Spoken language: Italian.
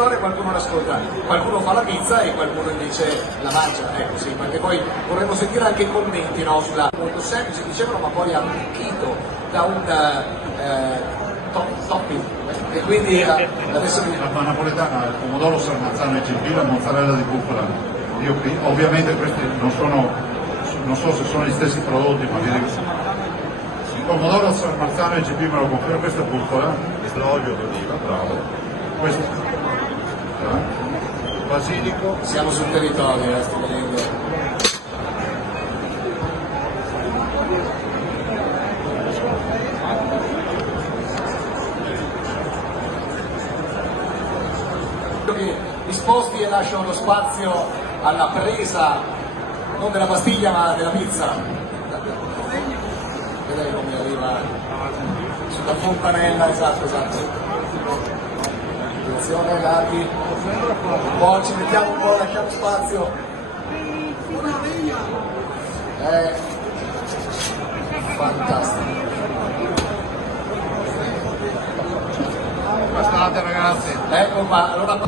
storia, qualcuno l'ascolta, qualcuno fa la pizza e qualcuno invece la mangia, ecco sì, perché poi vorremmo sentire anche i commenti, no, sulla molto semplice, dicevano, ma poi arricchito da un topping, e quindi adesso La napoletana, il pomodoro sarmazzano e GP, la mozzarella di bufala. Io qui, ovviamente questi non so se sono gli stessi prodotti, ma il pomodoro sarmazzano e GP me lo confermo, questa è bufala, l'olio d'oliva, bravo, questo basilico, siamo sul territorio, sto vedendo. Disposti e lascio lo spazio alla presa non della pastiglia ma della pizza. Vedete come arriva sulla fontanella, esatto. Attenzione lati, un po' ci mettiamo un po', lasciamo spazio. Fantastico. bastate ragazzi. Ecco qua, allora